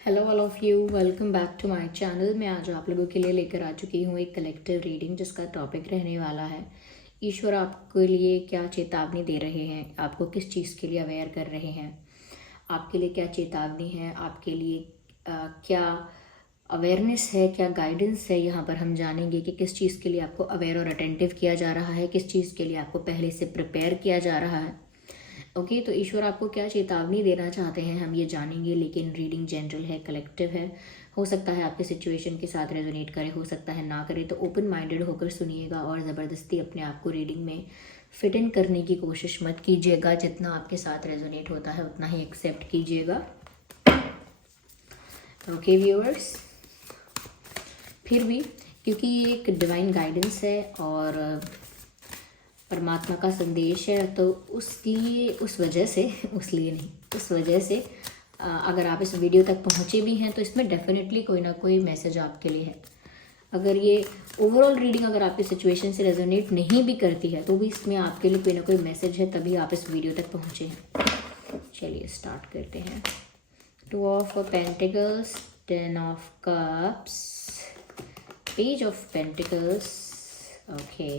Hello all of you, welcome back to my channel. मैं आज आप लोगों के लिए लेकर आ चुकी हूँ एक कलेक्टिव रीडिंग जिसका टॉपिक रहने वाला है ईश्वर आपके लिए क्या चेतावनी दे रहे हैं, आपको किस चीज़ के लिए अवेयर कर रहे हैं, आपके लिए क्या चेतावनी है, आपके लिए क्या अवेयरनेस है, क्या गाइडेंस है। यहाँ पर हम जानेंगे कि किस चीज़ के लिए आपको अवेयर और अटेंटिव किया जा रहा है, किस चीज़ के लिए आपको पहले से प्रिपेयर किया जा रहा है। ओके, तो ईश्वर आपको क्या चेतावनी देना चाहते हैं हम ये जानेंगे, लेकिन रीडिंग जनरल है, कलेक्टिव है। हो सकता है आपके सिचुएशन के साथ रेजोनेट करे, हो सकता है ना करे, तो ओपन माइंडेड होकर सुनिएगा और ज़बरदस्ती अपने आप को रीडिंग में फिट इन करने की कोशिश मत कीजिएगा। जितना आपके साथ रेजोनेट होता है उतना ही एक्सेप्ट कीजिएगा। ओके व्यूअर्स, फिर भी क्योंकि ये एक डिवाइन गाइडेंस है और परमात्मा का संदेश है, तो उस वजह से अगर आप इस वीडियो तक पहुँचे भी हैं तो इसमें डेफिनेटली कोई ना कोई मैसेज आपके लिए है। अगर ये ओवरऑल रीडिंग अगर आपकी सिचुएशन से रेजोनेट नहीं भी करती है तो भी इसमें आपके लिए कोई ना कोई मैसेज है, तभी आप इस वीडियो तक पहुँचे हैं। चलिए स्टार्ट करते हैं। 2 of pentacles, 10 of cups, page of pentacles, okay,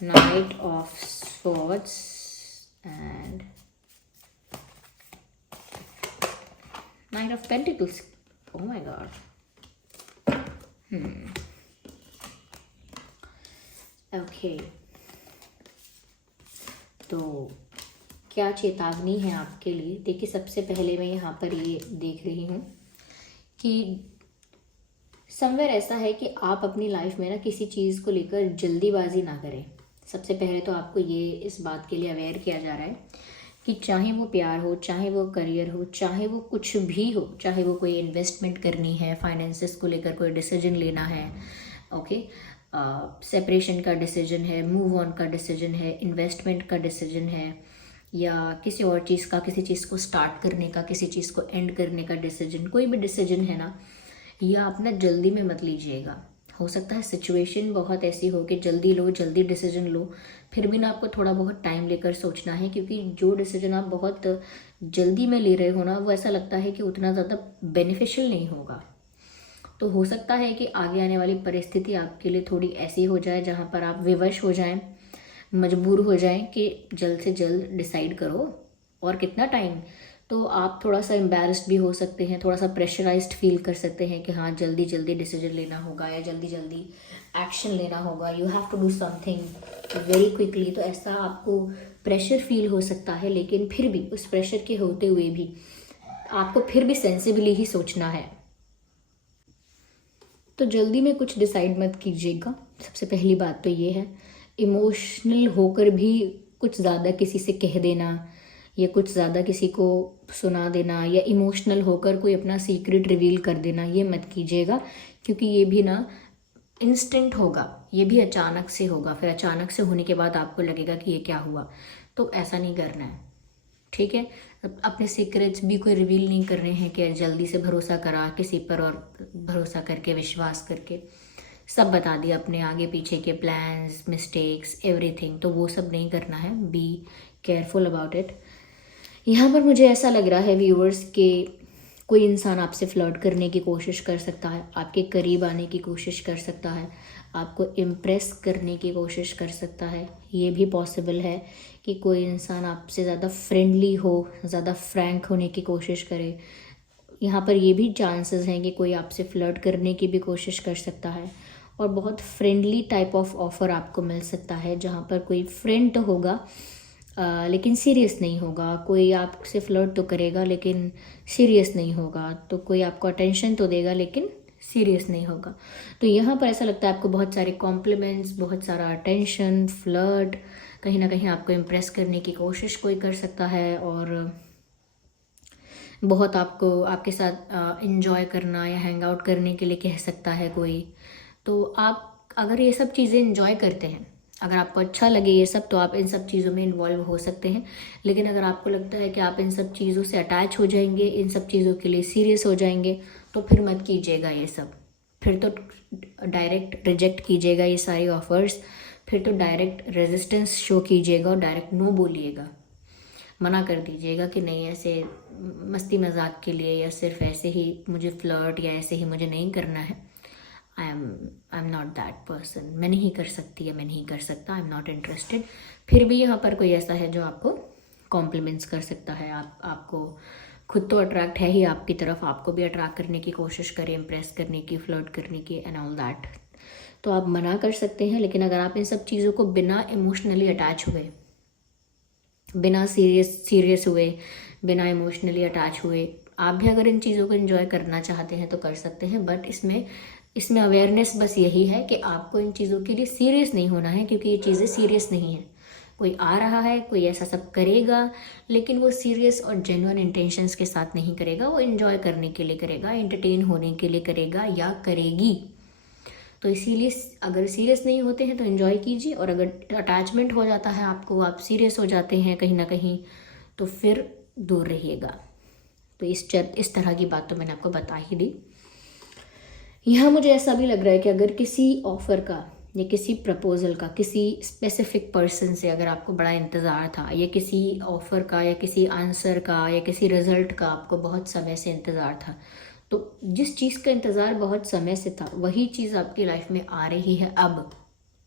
Knight of Swords and Knight of Pentacles. Oh my god. Okay. तो क्या चेतावनी है आपके लिए? देखिए, सबसे पहले मैं यहाँ पर ये देख रही हूँ कि समवेयर ऐसा है कि आप अपनी लाइफ में ना किसी चीज़ को लेकर जल्दीबाजी ना करें। सबसे पहले तो आपको ये इस बात के लिए अवेयर किया जा रहा है कि चाहे वो प्यार हो, चाहे वो करियर हो, चाहे वो कुछ भी हो, चाहे वो कोई इन्वेस्टमेंट करनी है, फाइनेंसेस को लेकर कोई डिसीजन लेना है, ओके, सेपरेशन का डिसीजन है, मूव ऑन का डिसीजन है, इन्वेस्टमेंट का डिसीजन है, या किसी और चीज़ का, किसी चीज़ को स्टार्ट करने का, किसी चीज़ को एंड करने का डिसीजन, कोई भी डिसीजन है ना, यह आप ना जल्दी में मत लीजिएगा। हो सकता है सिचुएशन बहुत ऐसी हो कि जल्दी लो, जल्दी डिसीजन लो, फिर भी ना आपको थोड़ा बहुत टाइम लेकर सोचना है, क्योंकि जो डिसीजन आप बहुत जल्दी में ले रहे हो ना, वो ऐसा लगता है कि उतना ज़्यादा बेनिफिशियल नहीं होगा। तो हो सकता है कि आगे आने वाली परिस्थिति आपके लिए थोड़ी ऐसी हो जाए जहाँ पर आप विवश हो जाएं, मजबूर हो जाएं कि जल्द से जल्द डिसाइड करो। और कितना टाइम, तो आप थोड़ा सा एम्बैरेस्ड भी हो सकते हैं, थोड़ा सा प्रेशराइज्ड फील कर सकते हैं कि हाँ, जल्दी जल्दी डिसीजन लेना होगा या जल्दी जल्दी एक्शन लेना होगा, you have to do something very quickly. तो ऐसा आपको प्रेशर फील हो सकता है, लेकिन फिर भी उस प्रेशर के होते हुए भी आपको फिर भी सेंसिबली ही सोचना है। तो जल्दी में कुछ डिसाइड मत कीजिएगा। सबसे पहली बात तो ये है। इमोशनल होकर भी कुछ ज़्यादा किसी से कह देना या कुछ ज़्यादा किसी को सुना देना या इमोशनल होकर कोई अपना सीक्रेट रिवील कर देना, ये मत कीजिएगा, क्योंकि ये भी ना इंस्टेंट होगा, ये भी अचानक से होगा। फिर अचानक से होने के बाद आपको लगेगा कि ये क्या हुआ। तो ऐसा नहीं करना है, ठीक है। अपने सीक्रेट्स भी कोई रिवील नहीं करने हैं कि जल्दी से भरोसा करा किसी पर और भरोसा करके, विश्वास करके सब बता दिया, अपने आगे पीछे के प्लान्स, मिस्टेक्स, एवरीथिंग। तो वो सब नहीं करना है। Be careful about it. यहाँ पर मुझे ऐसा लग रहा है व्यूअर्स कि कोई इंसान आपसे फ्लर्ट करने की कोशिश कर सकता है, आपके करीब आने की कोशिश कर सकता है, आपको इम्प्रेस करने की कोशिश कर सकता है। ये भी पॉसिबल है कि कोई इंसान आपसे ज़्यादा फ्रेंडली हो, ज़्यादा फ्रैंक होने की कोशिश करे। यहाँ पर ये भी चांसेस हैं कि कोई आपसे फ्लर्ट करने की भी कोशिश कर सकता है और बहुत फ्रेंडली टाइप ऑफ ऑफ़र आपको मिल सकता है, जहाँ पर कोई फ्रेंड तो होगा लेकिन सीरियस नहीं होगा। कोई आपसे फ्लर्ट तो करेगा लेकिन सीरियस नहीं होगा। तो कोई आपको अटेंशन तो देगा लेकिन सीरियस नहीं होगा। तो यहाँ पर ऐसा लगता है आपको बहुत सारे कॉम्प्लीमेंट्स, बहुत सारा अटेंशन, फ्लर्ट, कहीं ना कहीं आपको इम्प्रेस करने की कोशिश कोई कर सकता है और बहुत आपको आपके साथ इंजॉय करना या हैंग आउट करने के लिए कह सकता है कोई। तो आप अगर ये सब चीज़ें इंजॉय करते हैं, अगर आपको अच्छा लगे ये सब, तो आप इन सब चीज़ों में इन्वॉल्व हो सकते हैं। लेकिन अगर आपको लगता है कि आप इन सब चीज़ों से अटैच हो जाएंगे, इन सब चीज़ों के लिए सीरियस हो जाएंगे, तो फिर मत कीजिएगा ये सब। फिर तो डायरेक्ट रिजेक्ट कीजिएगा ये सारी ऑफर्स, फिर तो डायरेक्ट रेजिस्टेंस शो कीजिएगा और डायरेक्ट नो बोलिएगा। मना कर दीजिएगा कि नहीं, ऐसे मस्ती मजाक के लिए या सिर्फ ऐसे ही मुझे फ्लर्ट या ऐसे ही मुझे नहीं करना है। I am not that person, मैं नहीं कर सकती या मैं नहीं कर सकता, आई एम नॉट इंटरेस्टेड। फिर भी यहाँ पर कोई ऐसा है जो आपको कॉम्प्लीमेंट्स कर सकता है, आपको खुद तो अट्रैक्ट है ही आपकी तरफ, आपको भी अट्रैक्ट करने की कोशिश करे, इम्प्रेस करने की, फ्लर्ट करने की एंड ऑल दैट। तो आप मना कर सकते हैं। लेकिन अगर आप इन सब चीज़ों को बिना इमोशनली अटैच हुए, बिना सीरियस हुए, बिना इमोशनली अटैच हुए, आप भी अगर इन चीज़ों को एंजॉय करना चाहते हैं तो कर सकते हैं। बट इसमें अवेयरनेस बस यही है कि आपको इन चीज़ों के लिए सीरियस नहीं होना है, क्योंकि ये चीज़ें सीरियस नहीं है। कोई आ रहा है, कोई ऐसा सब करेगा, लेकिन वो सीरियस और जेन्युइन इंटेंशंस के साथ नहीं करेगा, वो एंजॉय करने के लिए करेगा, एंटरटेन होने के लिए करेगा या करेगी। तो इसीलिए अगर सीरियस नहीं होते हैं तो एंजॉय कीजिए, और अगर अटैचमेंट हो जाता है आपको, आप सीरियस हो जाते हैं कहीं ना कहीं, तो फिर दूर रहिएगा। तो इस तरह की बात तो मैंने आपको बता ही दी। यहाँ मुझे ऐसा भी लग रहा है कि अगर किसी ऑफ़र का या किसी प्रपोज़ल का किसी स्पेसिफिक पर्सन से अगर आपको बड़ा इंतज़ार था, या किसी ऑफ़र का या किसी आंसर का या किसी रिज़ल्ट का आपको बहुत समय से इंतज़ार था, तो जिस चीज़ का इंतज़ार बहुत समय से था वही चीज़ आपकी लाइफ में आ रही है, अब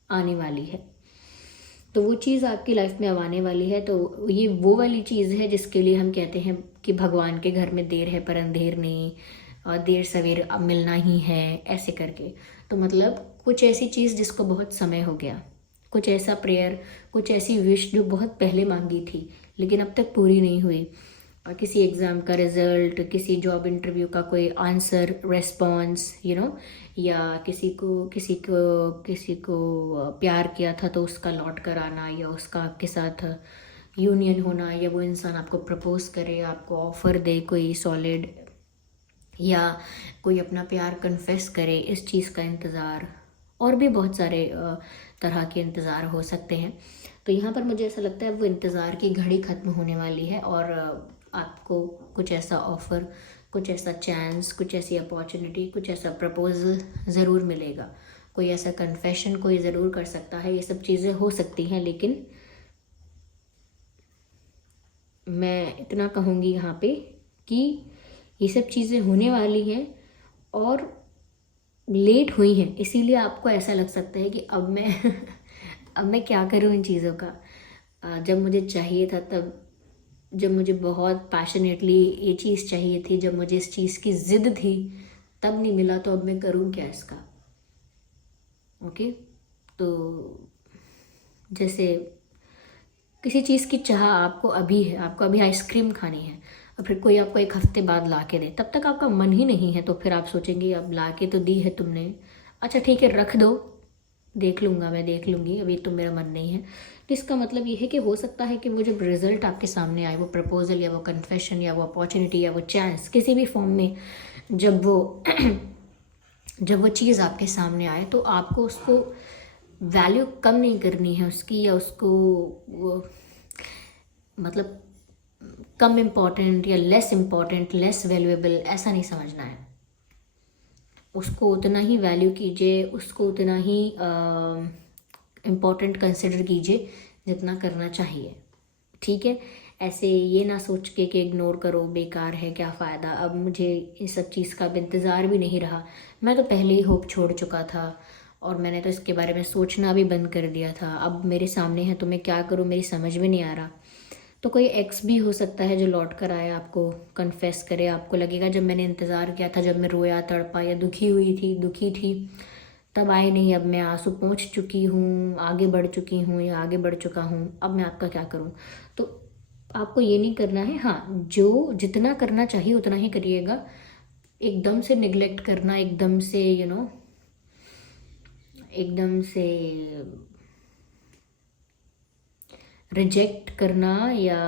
आने वाली है। तो वो चीज़ आपकी लाइफ में अब आने वाली है, तो ये वो वाली चीज़ है जिसके लिए हम कहते हैं कि भगवान के घर में देर है पर अंधेर नहीं, और देर सवेर अब मिलना ही है, ऐसे करके। तो मतलब कुछ ऐसी चीज़ जिसको बहुत समय हो गया, कुछ ऐसा प्रेयर, कुछ ऐसी विश जो बहुत पहले मांगी थी लेकिन अब तक पूरी नहीं हुई, और किसी एग्ज़ाम का रिज़ल्ट, किसी जॉब इंटरव्यू का कोई आंसर, रेस्पॉन्स, या किसी को प्यार किया था तो उसका लौट कर आना, या उसका आपके साथ यूनियन होना, या वो इंसान आपको प्रपोज करे, आपको ऑफ़र दे कोई सॉलिड, या कोई अपना प्यार कन्फेस करे, इस चीज़ का इंतज़ार, और भी बहुत सारे तरह के इंतज़ार हो सकते हैं। तो यहाँ पर मुझे ऐसा लगता है वो इंतज़ार की घड़ी ख़त्म होने वाली है, और आपको कुछ ऐसा ऑफ़र, कुछ ऐसा चांस, कुछ ऐसी अपॉर्चुनिटी, कुछ ऐसा प्रपोज़ल ज़रूर मिलेगा। कोई ऐसा कन्फेशन कोई ज़रूर कर सकता है, ये सब चीज़ें हो सकती हैं। लेकिन मैं इतना कहूँगी यहाँ पे कि ये सब चीज़ें होने वाली हैं और लेट हुई हैं, इसीलिए आपको ऐसा लग सकता है कि अब मैं अब मैं क्या करूँ इन चीज़ों का। जब मुझे चाहिए था तब, जब मुझे बहुत पैशनेटली ये चीज़ चाहिए थी, जब मुझे इस चीज़ की ज़िद थी, तब नहीं मिला, तो अब मैं करूँ क्या इसका। ओके, तो जैसे किसी चीज़ की चाह आपको अभी है, आपको अभी आइसक्रीम खानी है, और फिर कोई आपको एक हफ्ते बाद ला के दे, तब तक आपका मन ही नहीं है, तो फिर आप सोचेंगे अब ला के तो दी है तुमने, अच्छा ठीक है रख दो, देख लूँगा, मैं देख लूँगी, अभी तो मेरा मन नहीं है। तो इसका मतलब ये है कि हो सकता है कि वो जब रिज़ल्ट आपके सामने आए, वो प्रपोज़ल या वो कन्फेशन या वो अपॉर्चुनिटी या वो चांस किसी भी फॉर्म में, जब वो चीज़ आपके सामने आए, तो आपको उसको वैल्यू कम नहीं करनी है उसकी, या उसको वो मतलब कम इम्पॉर्टेंट या लेस इम्पॉर्टेंट, लेस वैल्यूएबल, ऐसा नहीं समझना है। उसको उतना ही वैल्यू कीजिए, उसको उतना ही इम्पॉर्टेंट कंसिडर कीजिए जितना करना चाहिए, ठीक है। ऐसे ये ना सोच के कि इग्नोर करो, बेकार है, क्या फ़ायदा, अब मुझे इस सब चीज़ का इंतज़ार भी नहीं रहा, मैं तो पहले ही होप छोड़ चुका था, और मैंने तो इसके बारे में सोचना भी बंद कर दिया था, अब मेरे सामने है तो मैं क्या करूँ, मेरी समझ में नहीं आ रहा। तो कोई एक्स भी हो सकता है जो लौट कर आए, आपको कन्फेस करे, आपको लगेगा जब मैंने इंतज़ार किया था, जब मैं रोया, तड़पा या दुखी थी, तब आए नहीं, अब मैं आंसू पोंछ चुकी हूँ, आगे बढ़ चुकी हूँ या आगे बढ़ चुका हूँ, अब मैं आपका क्या करूँ। तो आपको ये नहीं करना है। हाँ, जो जितना करना चाहिए उतना ही करिएगा, एकदम से निगलेक्ट करना, एकदम से एकदम से रिजेक्ट करना या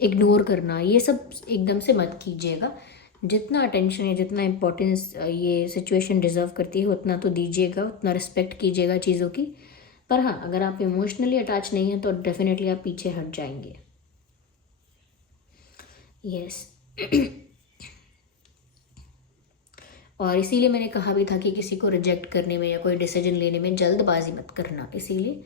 इग्नोर करना, ये सब एकदम से मत कीजिएगा। जितना अटेंशन या जितना इम्पोर्टेंस ये सिचुएशन डिज़र्व करती है उतना तो दीजिएगा, उतना रिस्पेक्ट कीजिएगा चीज़ों की। पर हाँ, अगर आप इमोशनली अटैच नहीं हैं तो डेफिनेटली आप पीछे हट जाएंगे। यस और इसीलिए मैंने कहा भी था कि किसी को रिजेक्ट करने में या कोई डिसीजन लेने में जल्दबाजी मत करना। इसीलिए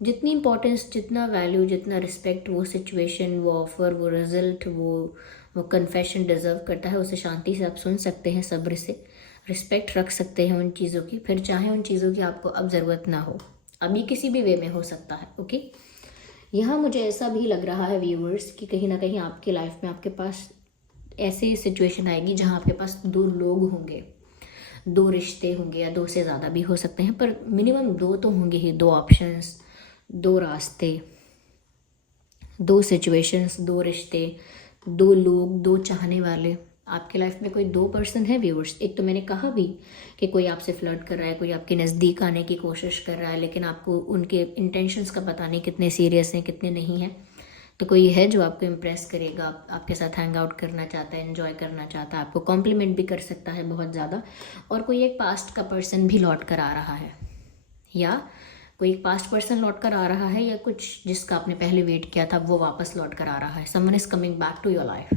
जितनी इम्पोर्टेंस, जितना वैल्यू, जितना रिस्पेक्ट वो सिचुएशन, वो ऑफर, वो रिजल्ट, वो कन्फेशन डिजर्व करता है, उसे शांति से आप सुन सकते हैं, सब्र से रिस्पेक्ट रख सकते हैं उन चीज़ों की, फिर चाहे उन चीज़ों की आपको अब ज़रूरत ना हो, अभी किसी भी वे में हो सकता है। ओके, यहाँ मुझे ऐसा भी लग रहा है व्यूअर्स कि कहीं ना कहीं आपकी लाइफ में आपके पास ऐसी सिचुएशन आएगी जहाँ आपके पास दो लोग होंगे, दो रिश्ते होंगे, या दो से ज़्यादा भी हो सकते हैं, पर मिनिमम दो तो होंगे ही, दो ऑप्शंस, दो रास्ते, दो सिचुएशंस, दो रिश्ते, दो लोग, दो चाहने वाले। आपके लाइफ में कोई दो पर्सन है व्यूअर्स। एक तो मैंने कहा भी कि कोई आपसे फ्लर्ट कर रहा है, कोई आपके नज़दीक आने की कोशिश कर रहा है, लेकिन आपको उनके इंटेंशंस का पता नहीं कितने सीरियस हैं, कितने नहीं हैं। तो कोई है जो आपको इम्प्रेस करेगा, आपके साथ हैंग आउट करना चाहता है, एंजॉय करना चाहता है, आपको कॉम्प्लीमेंट भी कर सकता है बहुत ज़्यादा। और कोई एक पास्ट का पर्सन भी लौट कर आ रहा है, या कोई एक पास्ट पर्सन लौट कर आ रहा है, या कुछ जिसका आपने पहले वेट किया था वो वापस लौट कर आ रहा है। Someone is coming back to your life.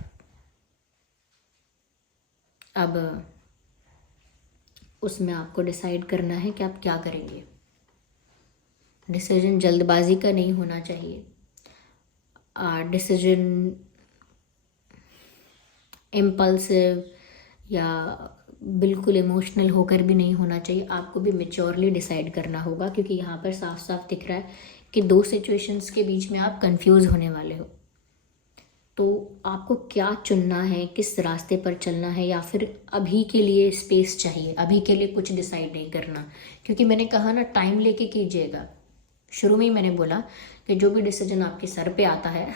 अब उसमें आपको डिसाइड करना है कि आप क्या करेंगे। डिसीजन जल्दबाजी का नहीं होना चाहिए, डिसीजन इम्पल्सिव या बिल्कुल इमोशनल होकर भी नहीं होना चाहिए। आपको भी मेच्योरली डिसाइड करना होगा, क्योंकि यहाँ पर साफ साफ दिख रहा है कि दो सिचुएशंस के बीच में आप कंफ्यूज होने वाले हो। तो आपको क्या चुनना है, किस रास्ते पर चलना है, या फिर अभी के लिए स्पेस चाहिए, अभी के लिए कुछ डिसाइड नहीं करना। क्योंकि मैंने कहा ना, टाइम लेके कीजिएगा। शुरू में ही मैंने बोला कि जो भी डिसीजन आपके सर पे आता है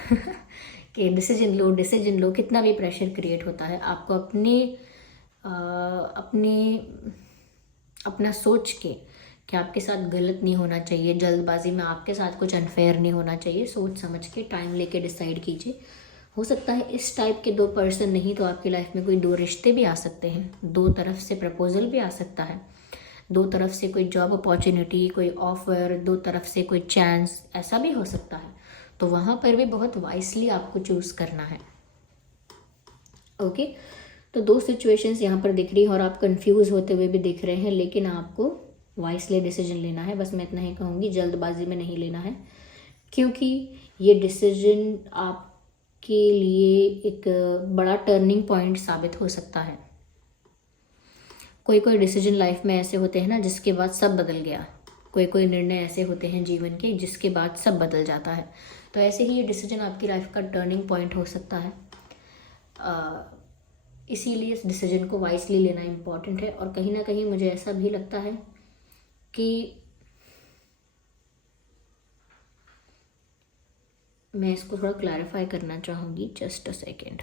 कि डिसीजन लो, कितना भी प्रेशर क्रिएट होता है, आपको अपना सोच के कि आपके साथ गलत नहीं होना चाहिए, जल्दबाजी में आपके साथ कुछ अनफेयर नहीं होना चाहिए, सोच समझ के टाइम लेके डिसाइड कीजिए। हो सकता है इस टाइप के दो पर्सन नहीं तो आपकी लाइफ में कोई दो रिश्ते भी आ सकते हैं, दो तरफ से प्रपोजल भी आ सकता है, दो तरफ से कोई जॉब अपॉर्चुनिटी, कोई ऑफर, दो तरफ से कोई चांस, ऐसा भी हो सकता है। तो वहाँ पर भी बहुत वाइसली आपको चूज़ करना है। ओके, तो दो सिचुएशंस यहाँ पर दिख रही है और आप कंफ्यूज होते हुए भी दिख रहे हैं, लेकिन आपको वाइसली डिसीजन लेना है। बस मैं इतना ही कहूँगी, जल्दबाजी में नहीं लेना है, क्योंकि ये डिसीजन आपके लिए एक बड़ा टर्निंग पॉइंट साबित हो सकता है। कोई डिसीजन लाइफ में ऐसे होते हैं ना जिसके बाद सब बदल गया, कोई निर्णय ऐसे होते हैं जीवन के जिसके बाद सब बदल जाता है। तो ऐसे ही ये डिसीजन आपकी लाइफ का टर्निंग पॉइंट हो सकता है। इसीलिए इस डिसीजन को वाइसली लेना इम्पॉर्टेंट है। और कहीं ना कहीं मुझे ऐसा भी लगता है कि मैं इसको थोड़ा क्लैरिफाई करना चाहूँगी। Just a second.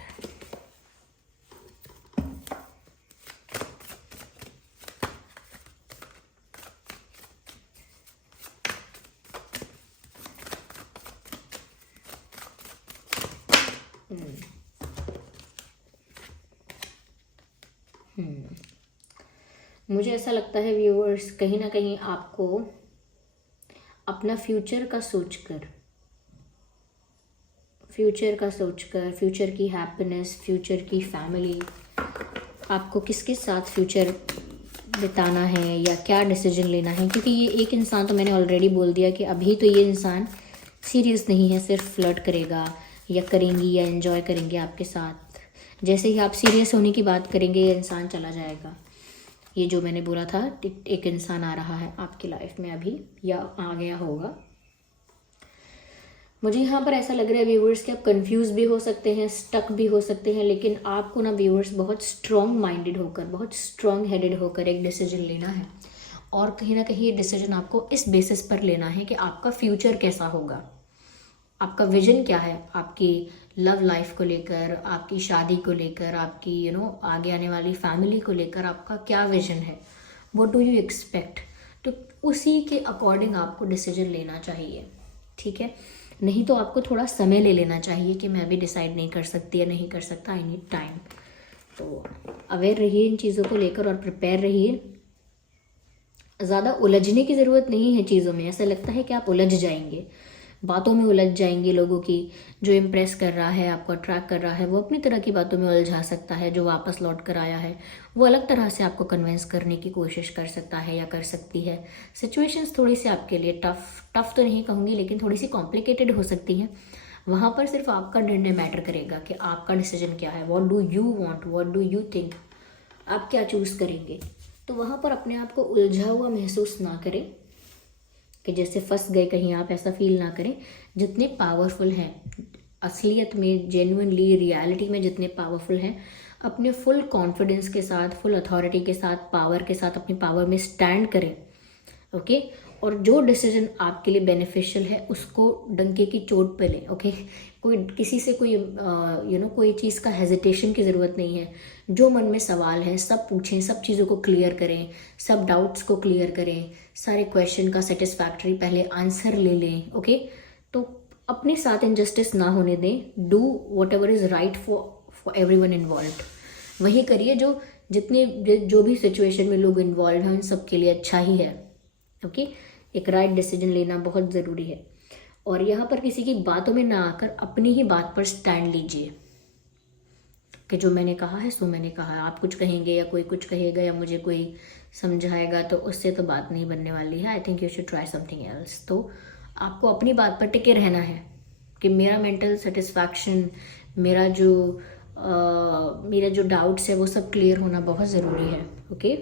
मुझे ऐसा लगता है व्यूअर्स, कहीं ना कहीं आपको अपना फ्यूचर का सोचकर, फ्यूचर की हैप्पीनेस, फ्यूचर की फैमिली, आपको किसके साथ फ्यूचर बिताना है या क्या डिसीजन लेना है। क्योंकि ये एक इंसान, तो मैंने ऑलरेडी बोल दिया कि अभी तो ये इंसान सीरियस नहीं है, सिर्फ फ्लर्ट करेगा या करेंगी या एंजॉय करेंगे आपके साथ। जैसे ही आप सीरियस होने की बात करेंगे ये इंसान चला जाएगा। ये जो मैंने बोला था, एक इंसान आ रहा है आपकी लाइफ में अभी, या आ गया होगा। मुझे यहाँ पर ऐसा लग रहा है व्यूअर्स कि आप कंफ्यूज भी हो सकते हैं, स्टक भी हो सकते हैं, लेकिन आपको ना व्यूअर्स बहुत स्ट्रॉन्ग माइंडेड होकर, बहुत स्ट्रॉन्ग हेडेड होकर एक डिसीजन लेना है। और कहीं ना कहीं ये डिसीजन आपको इस बेसिस पर लेना है कि आपका फ्यूचर कैसा होगा, आपका विजन क्या है, आपकी लव लाइफ को लेकर, आपकी शादी को लेकर, आपकी आगे आने वाली फैमिली को लेकर आपका क्या विजन है, व्हाट डू यू एक्सपेक्ट। तो उसी के अकॉर्डिंग आपको डिसीजन लेना चाहिए, ठीक है। नहीं तो आपको थोड़ा समय ले लेना चाहिए कि मैं अभी डिसाइड नहीं कर सकती या नहीं कर सकता, आई नीड टाइम। तो अवेयर रहिए इन चीज़ों को लेकर और प्रिपेयर रहिए। ज़्यादा उलझने की ज़रूरत नहीं है चीज़ों में। ऐसा लगता है कि आप उलझ जाएंगे, बातों में उलझ जाएंगे लोगों की। जो इम्प्रेस कर रहा है, आपको अट्रैक्ट कर रहा है, वो अपनी तरह की बातों में उलझा सकता है। जो वापस लौट कर आया है वो अलग तरह से आपको कन्विंस करने की कोशिश कर सकता है या कर सकती है। सिचुएशंस थोड़ी सी आपके लिए टफ तो नहीं कहूँगी, लेकिन थोड़ी सी कॉम्प्लिकेटेड हो सकती हैं। वहाँ पर सिर्फ आपका निर्णय मैटर करेगा कि आपका डिसीजन क्या है। What do you want, what do you think, आप क्या चूज़ करेंगे। तो वहाँ पर अपने आप को उलझा हुआ महसूस ना करें कि जैसे फंस गए कहीं, आप ऐसा फील ना करें। जितने पावरफुल हैं असलियत में, जेन्युइनली रियलिटी में जितने पावरफुल हैं, अपने फुल कॉन्फिडेंस के साथ, फुल अथॉरिटी के साथ, पावर के साथ अपनी पावर में स्टैंड करें। ओके और जो डिसीजन आपके लिए बेनिफिशियल है उसको डंके की चोट पे लें। ओके कोई किसी से कोई कोई चीज़ का हेजिटेशन की ज़रूरत नहीं है। जो मन में सवाल है सब पूछें, सब चीज़ों को क्लियर करें, सब डाउट्स को क्लियर करें, सारे क्वेश्चन का सेटिस्फैक्टरी पहले आंसर ले लें। ओके तो अपने साथ इनजस्टिस ना होने दें। Do what ever is right for everyone involve. वही करिए जो भी सिचुएशन में लोग इन्वॉल्व हैं उन सबके लिए अच्छा ही है। ओके एक राइट डिसीजन लेना बहुत ज़रूरी है। और यहाँ पर किसी की बातों में ना आकर अपनी ही बात पर स्टैंड लीजिए कि जो मैंने कहा है सो मैंने कहा है। आप कुछ कहेंगे या कोई कुछ कहेगा या मुझे कोई समझाएगा तो उससे तो बात नहीं बनने वाली है। I think you should try something else. तो आपको अपनी बात पर टिके रहना है कि मेरा मेंटल सेटिस्फैक्शन, मेरा जो डाउट्स है वो सब क्लियर होना बहुत ज़रूरी है। ओके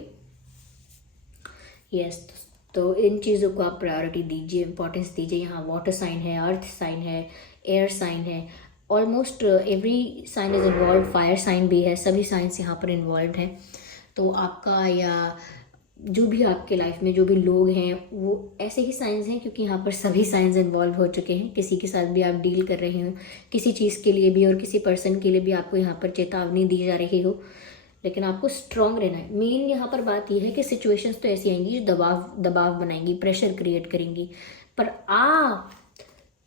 यस तो इन चीज़ों को आप प्रायोरिटी दीजिए, इंपॉर्टेंस दीजिए। यहाँ वाटर साइन है, अर्थ साइन है, एयर साइन है, almost every sign is involve, fire sign भी है, सभी साइंस यहाँ पर इन्वॉल्व हैं। तो आपका या जो भी आपके लाइफ में जो भी लोग हैं वो ऐसे ही साइंस हैं, क्योंकि यहाँ पर सभी साइंस इन्वॉल्व हो चुके हैं। किसी के साथ भी आप डील कर रहे हो, किसी चीज़ के लिए भी और किसी पर्सन के लिए भी आपको यहाँ पर चेतावनी दी जा रही हो, लेकिन आपको स्ट्रांग रहना है। मेन यहाँ पर बात यह है कि सिचुएशंस तो ऐसी आएंगी जो दबाव बनाएंगी, प्रेशर क्रिएट करेंगी, पर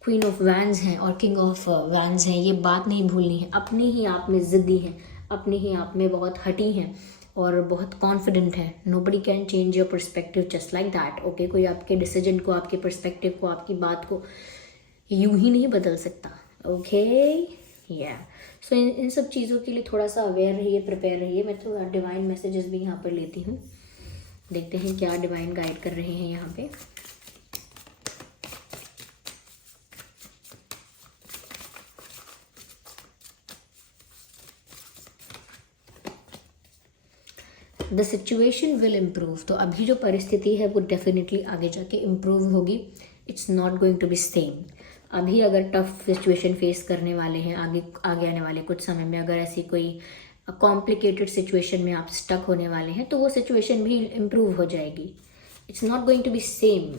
क्वीन ऑफ वैंड्स हैं और किंग ऑफ वैंड्स हैं, ये बात नहीं भूलनी है। अपने ही आप में ज़िद्दी हैं, अपने ही आप में बहुत हटी हैं और बहुत कॉन्फिडेंट है। Nobody can change your perspective just like that. Okay कोई आपके डिसीजन को, आपके पर्सपेक्टिव को, आपकी बात को यूं ही नहीं बदल सकता। ओके या सो इन सब चीज़ों के लिए थोड़ा सा अवेयर रहिए, प्रिपेयर रहिए। मैं तो डिवाइन मैसेजेस भी यहाँ पर लेती हूँ, देखते हैं क्या डिवाइन गाइड कर रहे हैं यहाँ पे। The situation will improve. तो अभी जो परिस्थिति है वो डेफिनेटली आगे जाके इम्प्रूव होगी। It's not going to be same. अभी अगर टफ सिचुएशन फेस करने वाले हैं, आगे आने वाले कुछ समय में अगर ऐसी कोई कॉम्प्लिकेटेड सिचुएशन में आप स्टक होने वाले हैं तो वो सिचुएशन भी इम्प्रूव हो जाएगी। It's not going to be same,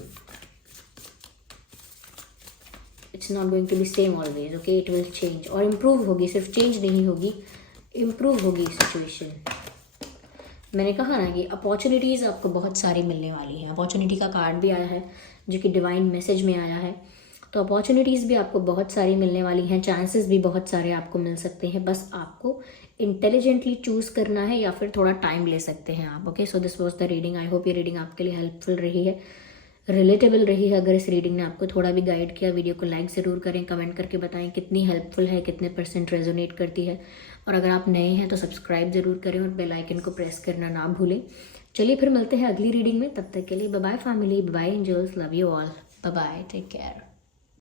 it's not going to be same always. Okay it will change और इम्प्रूव होगी, सिर्फ चेंज नहीं होगी, इम्प्रूव होगी सिचुएशन। मैंने कहा ना कि अपॉर्चुनिटीज़ आपको बहुत सारी मिलने वाली हैं। अपॉर्चुनिटी का कार्ड भी आया है जो कि डिवाइन मैसेज में आया है। तो अपॉर्चुनिटीज़ भी आपको बहुत सारी मिलने वाली हैं, चांसेस भी बहुत सारे आपको मिल सकते हैं। बस आपको इंटेलिजेंटली चूज़ करना है या फिर थोड़ा टाइम ले सकते हैं आप। Okay so this was the reading. I hope ये रीडिंग आपके लिए हेल्पफुल रही है, रिलेटेबल रही है। अगर इस रीडिंग ने आपको थोड़ा भी गाइड किया, वीडियो को लाइक ज़रूर करें, कमेंट करके बताएं कितनी हेल्पफुल है, कितने % रेजोनेट करती है। और अगर आप नए हैं तो सब्सक्राइब ज़रूर करें और बेल आइकन को प्रेस करना ना भूलें। चलिए फिर मिलते हैं अगली रीडिंग में, तब तक के लिए bye bye family, bye angels, love you all, bye bye, take care.